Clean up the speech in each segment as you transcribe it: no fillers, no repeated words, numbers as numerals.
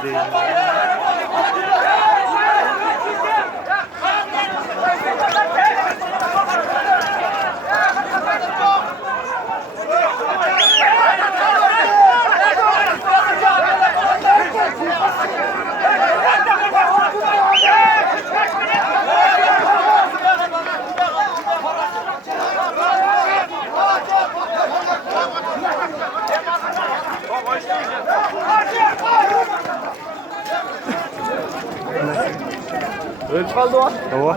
kaldı ya. Ölç kaldı o. Tamam.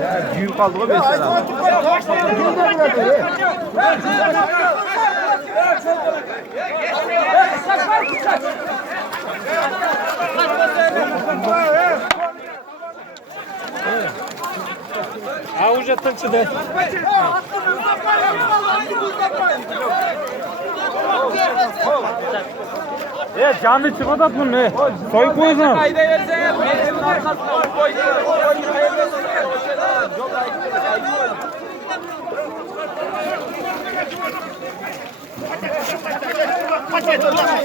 Ya büyük kaldı o mesela. Ha уже tanıdı. Canlı çıkmadat mı ne? Soy koysun. Kayda versene. Meclisin arkasına koy. Kaçta var?